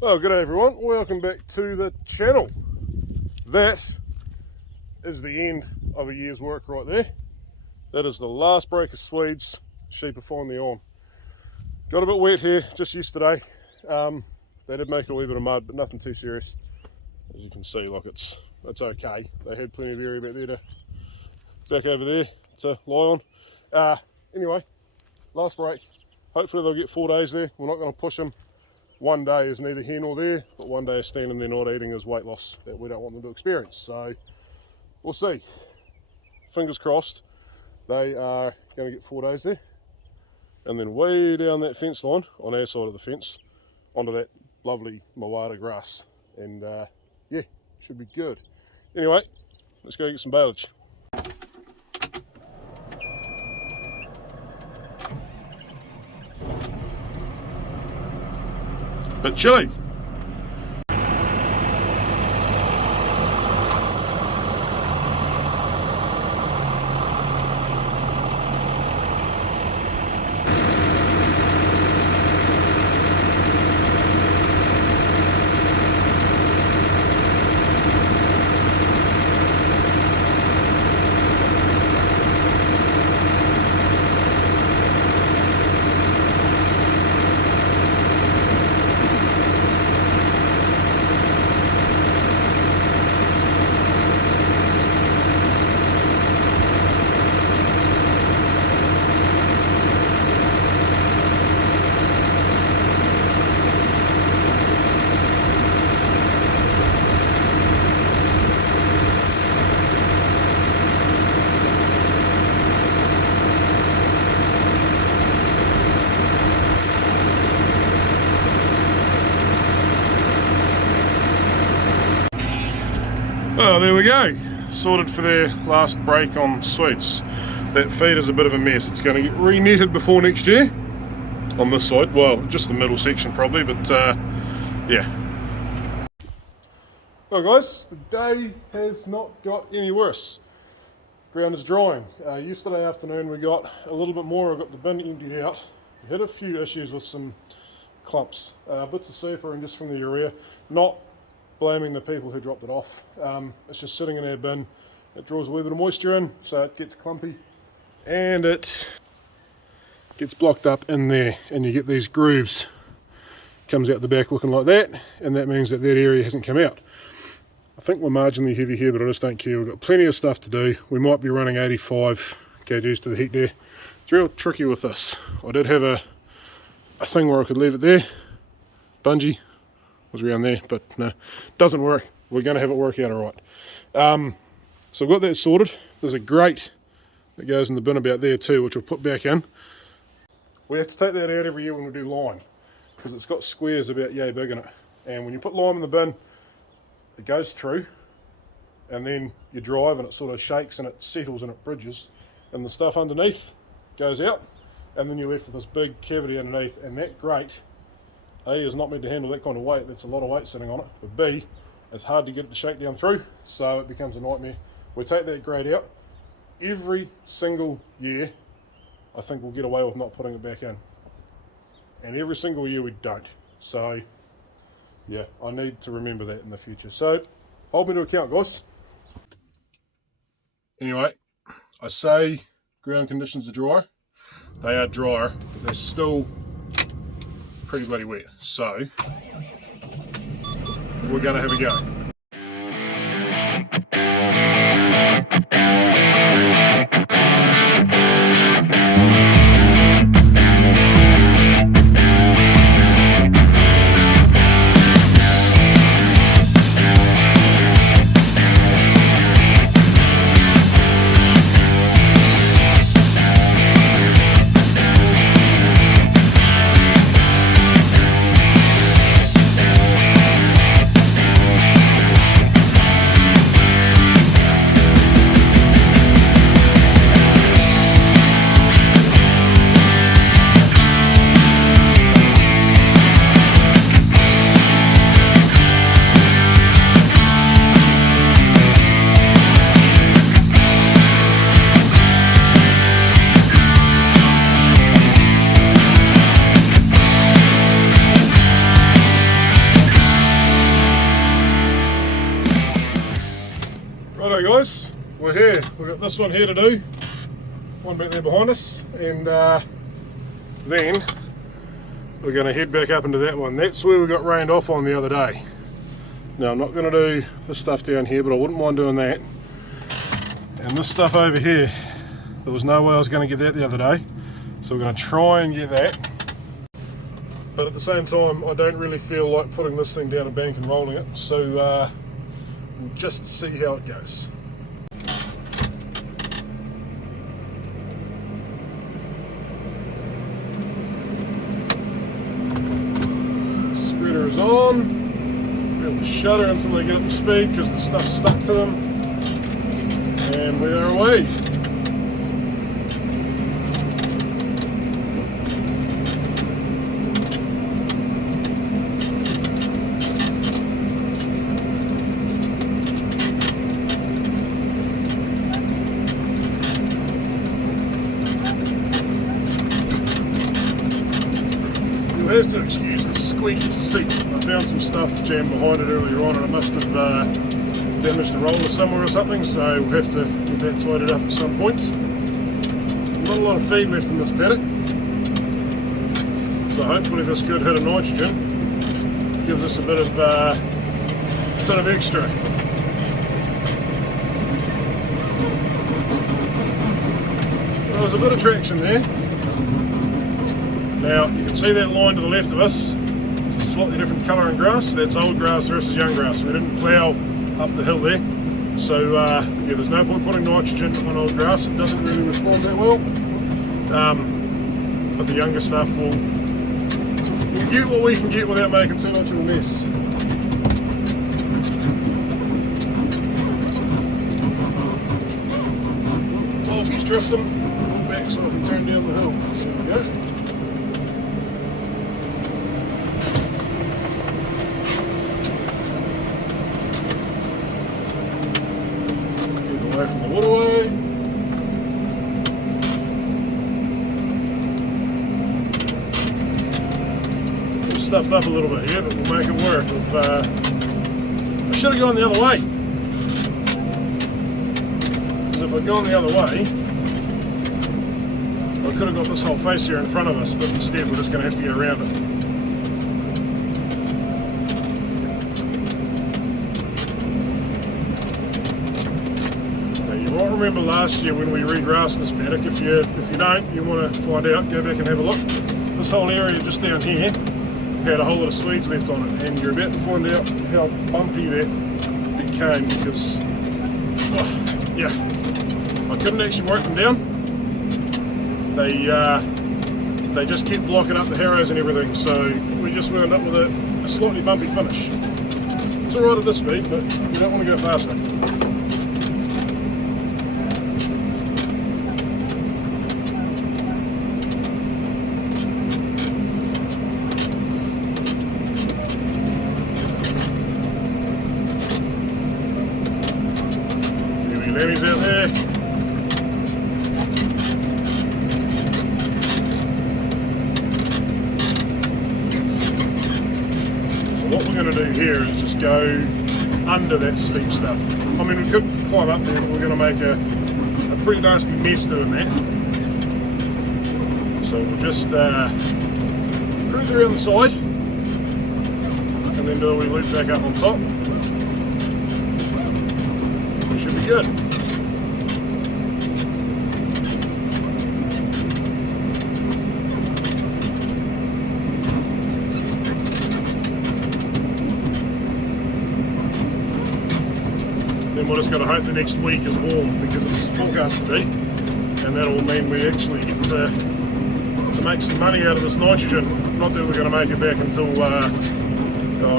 Well, good day everyone, welcome back to the channel. That is the end of a year's work right there. That is the last break of Swedes. Sheep are finally on. Got a bit wet here just yesterday. They did make a wee bit of mud, but nothing too serious. As you can see, like it's okay. They had plenty of area back over there to lie on. Anyway, last break. Hopefully they'll get 4 days there. We're not going to push them. One day is neither here nor there, but one day of standing there not eating is weight loss that we don't want them to experience. So we'll see. Fingers crossed they are going to get 4 days there. And then way down that fence line, on our side of the fence, onto that lovely Mawada grass. And yeah, should be good. Anyway, let's go get some baleage. Bit chilly. Oh, there we go. Sorted for their last break on swedes. That feed is a bit of a mess. It's going to get re-netted before next year on this side. Well, just the middle section probably, but yeah. Well guys, the day has not got any worse. Ground is drying. Yesterday afternoon we got a little bit more. I got the bin emptied out. We had a few issues with some clumps, bits of super and just from the urea. Not blaming the people who dropped it off. It's just sitting in our bin. It draws a wee bit of moisture in, so it gets clumpy and it gets blocked up in there, and you get these grooves. Comes out the back looking like that, and that means that area hasn't come out. I think we're marginally heavy here, but I just don't care. We've got plenty of stuff to do. We might be running 85 kgs to the hectare. It's real tricky with this. I did have a thing where I could leave it there. Bungee was around there, but no, doesn't work. We're going to have it work out alright. So I've got that sorted. There's a grate that goes in the bin about there too, which we'll put back in. We have to take that out every year when we do lime, because it's got squares about yay big in it. And when you put lime in the bin, it goes through, and then you drive and it sort of shakes and it settles and it bridges, and the stuff underneath goes out, and then you're left with this big cavity underneath, and that grate A, is not meant to handle that kind of weight. That's a lot of weight sitting on it. But B, it's hard to get it to shake down through, so it becomes a nightmare. We take that grate out. Every single year, I think we'll get away with not putting it back in. And every single year we don't. So, yeah, I need to remember that in the future. So, hold me to account, guys. Anyway, I say ground conditions are drier. They are drier, but they're still pretty bloody wet, so we're going to have a go. we're here. We've got this one here to do, one back there behind us, and then we're going to head back up into that one. That's where we got rained off on the other day. Now I'm not going to do this stuff down here, but I wouldn't mind doing that. And this stuff over here, there was no way I was going to get that the other day, so we're going to try and get that. But at the same time, I don't really feel like putting this thing down a bank and rolling it, so we'll just see how it goes. Spreader is on. We'll shudder until they get up to speed because the stuff's stuck to them. And we are away. You'll have to excuse the squeaky seat. I found some stuff jammed behind it earlier on and it must have damaged the roller somewhere or something, so we'll have to get that tidied up at some point. Not a lot of feed left in this paddock, so hopefully this good hit of nitrogen gives us a bit of extra. Well, there's a bit of traction there. Now you can see that line to the left of us, it's a slightly different colour in grass. That's old grass versus young grass. We didn't plough up the hill there, so yeah, there's no point putting nitrogen on old grass. It doesn't really respond that well, but the younger stuff we'll get what we can get without making too much of a mess. Oh, he's drifting. Pull back so I can turn down the hill. There we go. Away from the waterway. We've stuffed up a little bit here, but we'll make it work. I should have gone the other way. Because if I'd gone the other way, I could have got this whole face here in front of us, but instead we're just going to have to get around it. Remember last year when we regrassed this paddock, if you don't, you want to find out, go back and have a look. This whole area just down here had a whole lot of swedes left on it, and you're about to find out how bumpy that became because, yeah, I couldn't actually work them down. They just kept blocking up the harrows and everything, so we just wound up with a slightly bumpy finish. It's alright at this speed, but you don't want to go faster. Lammies out there. So what we're going to do here is just go under that steep stuff. I mean, we could climb up there, but we're going to make a pretty nasty mess doing that. So we'll just cruise around the side and then do a wee loop back up on top. We should be good. Then we're just going to hope the next week is warm because it's forecast to be, and that'll mean we actually get to make some money out of this nitrogen. Not that we're going to make it back until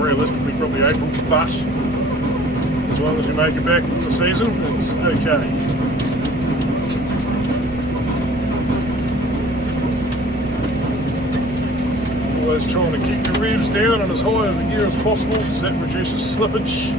realistically probably April, but as long as we make it back in the season, it's okay. Always trying to keep your revs down and as high of a gear as possible because that reduces slippage.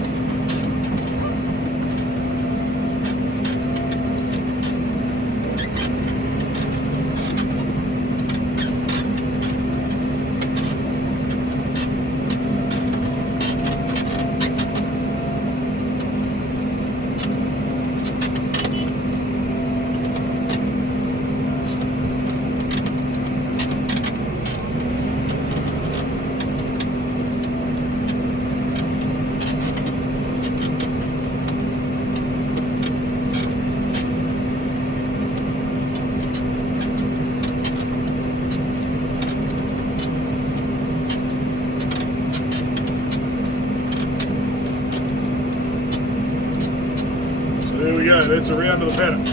that's around to the paddock.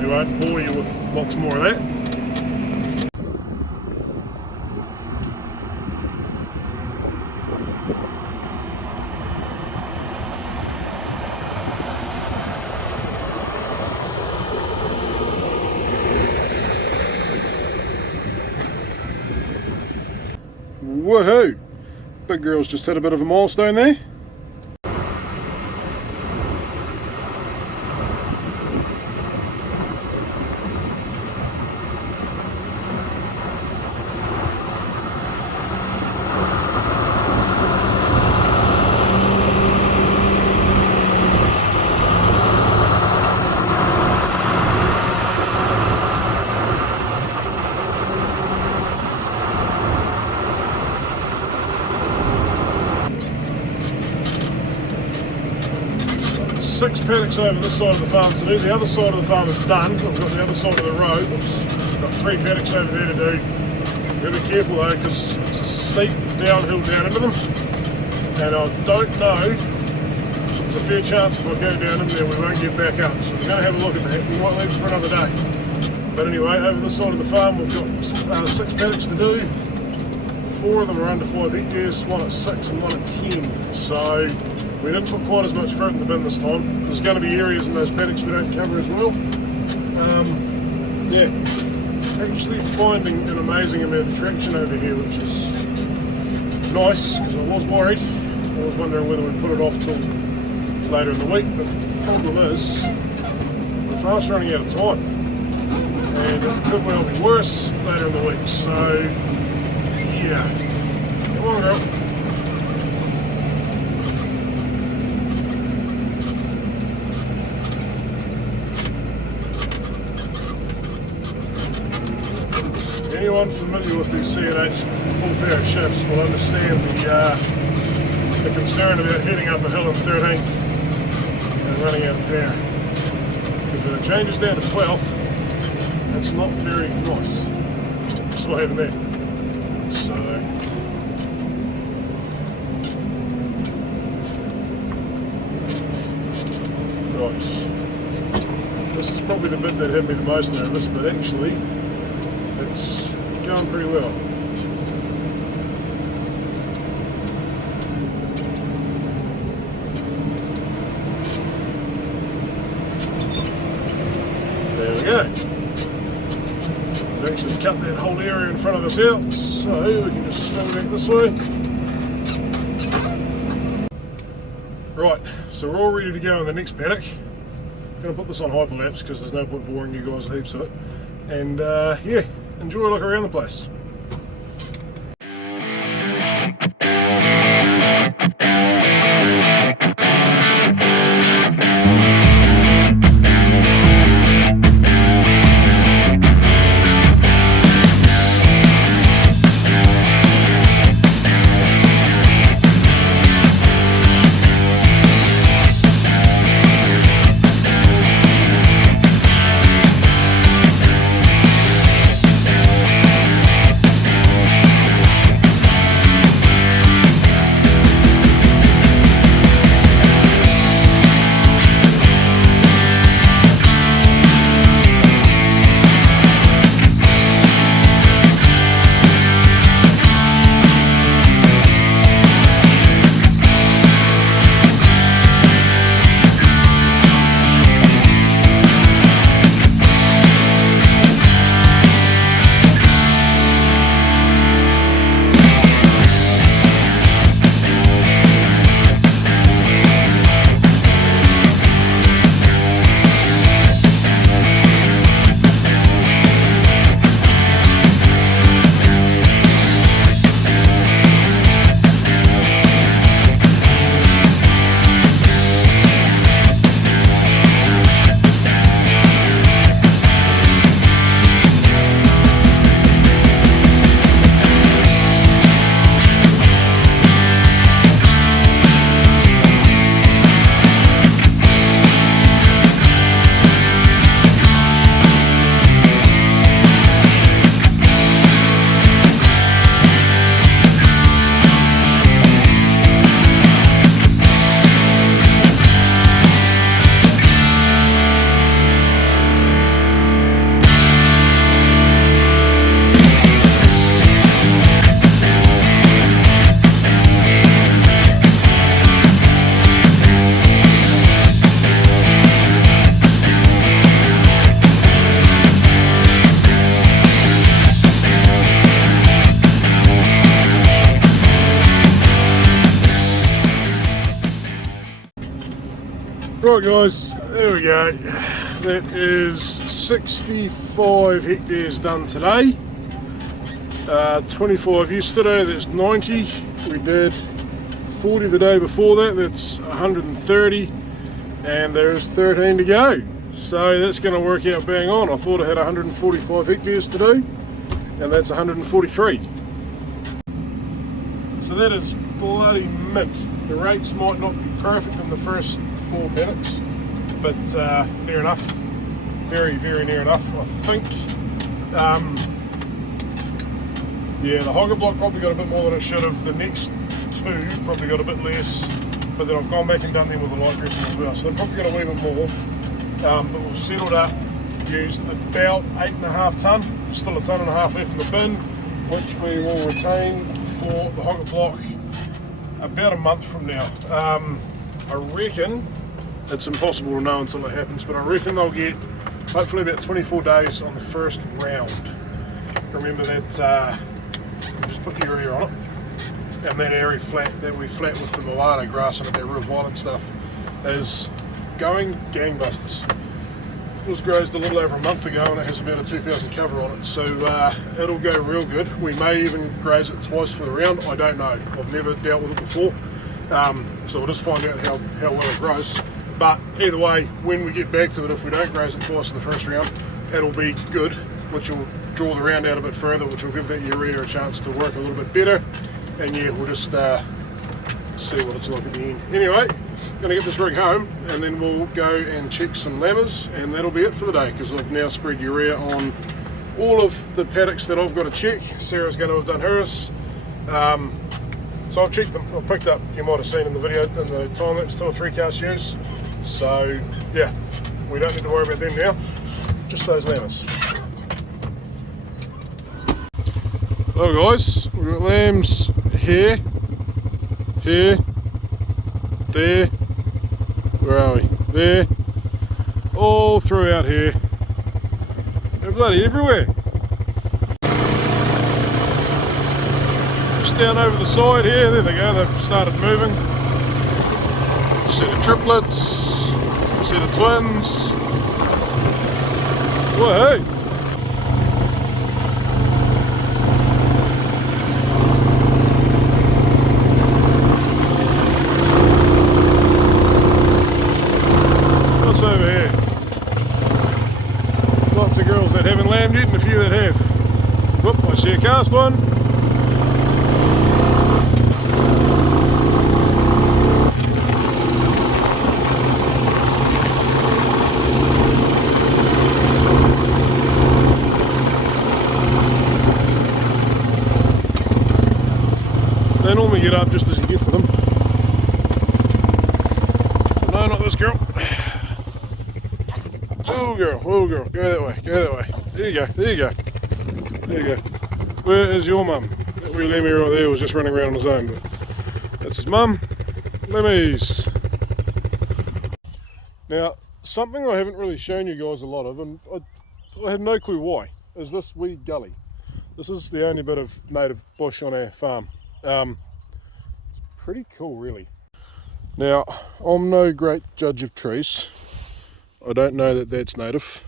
We won't bore you with lots more of that. Woohoo! Big girl's just hit a bit of a milestone there. Six paddocks over this side of the farm to do. The other side of the farm is done. I've got the other side of the road. I've got 3 paddocks over there to do. You've got to be careful though, because it's a steep downhill down into them. And I don't know, there's a fair chance if I go down in there we won't get back up. So we're going to have a look at that. We might leave it for another day. But anyway, over this side of the farm we've got 6 paddocks to do. 4 of them are under 5 hectares, one at 6 and one at 10. So we didn't put quite as much fruit in the bin this time. There's going to be areas in those paddocks we don't cover as well. Yeah, actually finding an amazing amount of traction over here, which is nice, because I was worried. I was wondering whether we'd put it off till later in the week, but the problem is we're fast running out of time. And it could well be worse later in the week, so yeah. Come on, girl. Anyone familiar with these C&H full pair shifts will understand the concern about heading up a hill on 13th and running out of power. Because when it changes down to 12th, it's not very nice. Which is what happened there. So, right. This is probably the bit that had me the most nervous, but actually it's going pretty well. There we go. We've actually cut that whole area in front of us out, so we can just swing back this way. Right, so we're all ready to go in the next paddock. I'm going to put this on hyperlapse because there's no point boring you guys with heaps of it. And yeah, enjoy a look around the place. Alright guys, there we go. That is 65 hectares done today. 25 yesterday, that's 90. We did 40 the day before that, that's 130. And there's 13 to go. So that's going to work out bang on. I thought I had 145 hectares to do, and that's 143. So that is bloody mint. The rates might not be perfect in the first 4 paddocks, but near enough. Very, very near enough, I think. Yeah, the hogger block probably got a bit more than it should have. The next two probably got a bit less, but then I've gone back and done them with the light dressing as well, so they've probably got a wee bit more. But we've settled up, used about 8.5 tonne, still 1.5 tonne left in the bin, which we will retain for the hogger block about a month from now. I reckon, it's impossible to know until it happens, but I reckon they'll get hopefully about 24 days on the first round. Remember that, just put urea on it, and that area flat that we flat with the mulatto grass on it, that real violent stuff, is going gangbusters. It was grazed a little over a month ago and it has about a 2,000 cover on it, so it'll go real good. We may even graze it twice for the round, I don't know. I've never dealt with it before, so we'll just find out how well it grows. But either way, when we get back to it, if we don't graze it twice in the first round, it'll be good, which will draw the round out a bit further, which will give that urea a chance to work a little bit better. And yeah, we'll just see what it's like at the end. Anyway, going to get this rig home and then we'll go and check some lammers, and that'll be it for the day, because I've now spread urea on all of the paddocks that I've got to check. Sarah's going to have done hers. So I've checked them, I've picked up, you might have seen in the video, in the time lapse, 2 or 3 cast ewes. So yeah, we don't need to worry about them now, just those lambs. Hello guys, we've got lambs here, there, where are we? There, all throughout here. They're bloody everywhere. Just down over the side here, there they go, they've started moving. A set of triplets, a set of twins. Whoa, hey! Over here. Lots of girls that haven't lambed yet and a few that have. Whoop, I see a cast one. They normally get up just as you get to them. No, not this girl. Oh girl, go that way, go that way. There you go, there you go. There you go. Where is your mum? That wee lemmy right there was just running around on his own, but that's his mum. Lemmies. Now, something I haven't really shown you guys a lot of, and I have no clue why, is this wee gully. This is the only bit of native bush on our farm. Pretty cool, really. Now, I'm no great judge of trees. I don't know that that's native.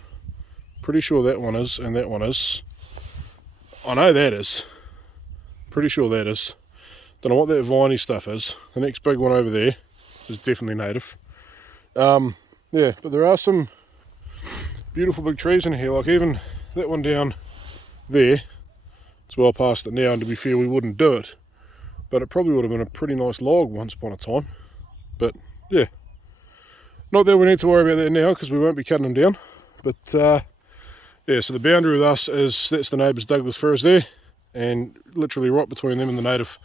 Pretty sure that one is, and that one is. I know that is. Pretty sure that is. Don't know what that viney stuff is. The next big one over there is definitely native. Yeah, but there are some beautiful big trees in here, like even that one down there. It's well past it now, and to be fair, we wouldn't do it. But it probably would have been a pretty nice log once upon a time. But yeah. Not that we need to worry about that now, because we won't be cutting them down. But yeah, so the boundary with us is, that's the neighbour's Douglas firs there, and literally right between them and the native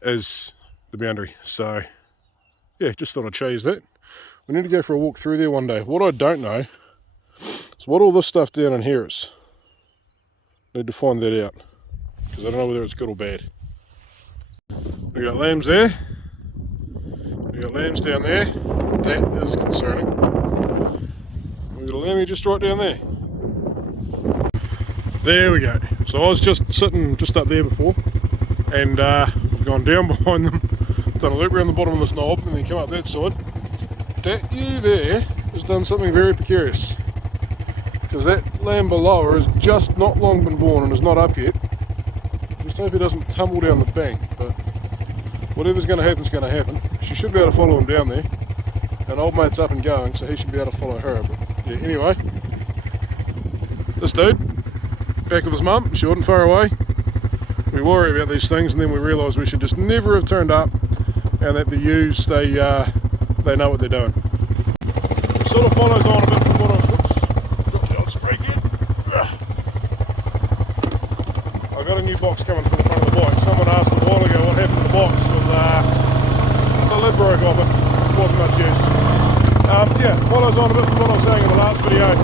is the boundary. So yeah, just thought I'd show you that. We need to go for a walk through there one day. What I don't know is what all this stuff down in here is. Need to find that out, because I don't know whether it's good or bad. We got lambs there. We got lambs down there. That is concerning. We've got a lammy just right down there. There we go. So I was just sitting just up there before, and we've gone down behind them, done a loop around the bottom of this knob, and then come up that side. that ewe there has done something very precarious, because that lamb below her has just not long been born and is not up yet. Just hope he doesn't tumble down the bank, but whatever's going to happen is going to happen. She should be able to follow him down there, and old mate's up and going, so he should be able to follow her. But yeah, anyway, this dude, back with his mum, she wasn't far away. We worry about these things, and then we realise we should just never have turned up, and that the ewes, they know what they're doing. It sort of follows on a bit from what I was, got the old spray again. I got a new box coming from the front of the bike. Someone asked a while ago what happened to the box when the lid broke off it. It wasn't much use. Yeah, follows on a bit from what I was saying in the last video.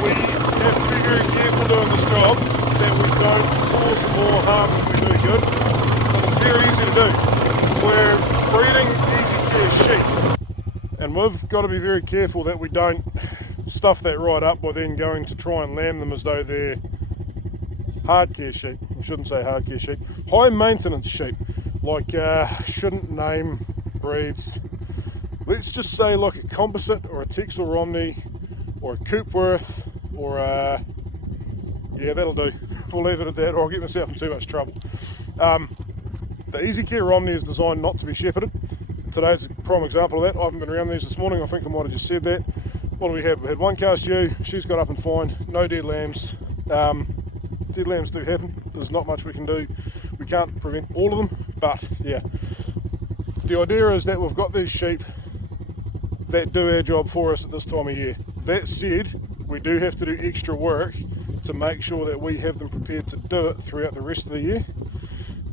We have to be very careful doing this job, that we don't cause more harm than we do good, but it's very easy to do. We're breeding easy care sheep, and we've got to be very careful that we don't stuff that right up by then going to try and lamb them as though they're hard care sheep. I shouldn't say hard care sheep, high maintenance sheep, like shouldn't name breeds. Let's just say like a composite or a Texel Romney or a Coopworth or a, yeah, that'll do. We'll leave it at that, or I'll get myself in too much trouble. The Easy Care Romney is designed not to be shepherded. Today's a prime example of that. I haven't been around these this morning. I think I might have just said that. What do we have? We had one cast ewe. She's got up and fine. No dead lambs. Dead lambs do happen. There's not much we can do. We can't prevent all of them, but yeah. The idea is that we've got these sheep that do our job for us at this time of year. That said, we do have to do extra work to make sure that we have them prepared to do it throughout the rest of the year.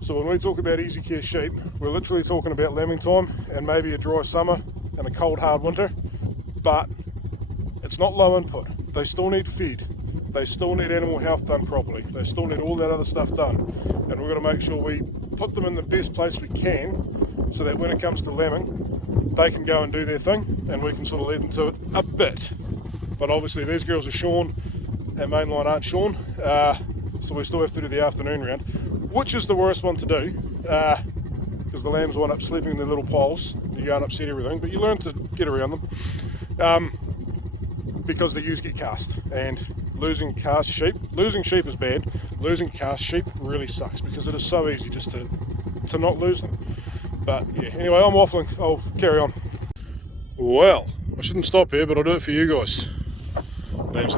So when we talk about easy care sheep, we're literally talking about lambing time and maybe a dry summer and a cold hard winter, but it's not low input. They still need feed, they still need animal health done properly, they still need all that other stuff done, and we've got to make sure we put them in the best place we can so that when it comes to lambing, they can go and do their thing and we can sort of lead them to it a bit. But obviously these girls are shorn, our main line aren't shorn, so we still have to do the afternoon round, which is the worst one to do, because the lambs wind up sleeping in their little poles. You go and upset everything, but you learn to get around them, because the ewes get cast, and losing sheep is bad. Losing cast sheep really sucks, because it is so easy just to not lose them. But yeah, anyway, I'm waffling, I'll carry on. Well, I shouldn't stop here, but I'll do it for you guys. Lambs,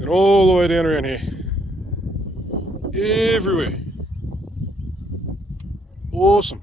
and all the way down around here. Everywhere. Awesome.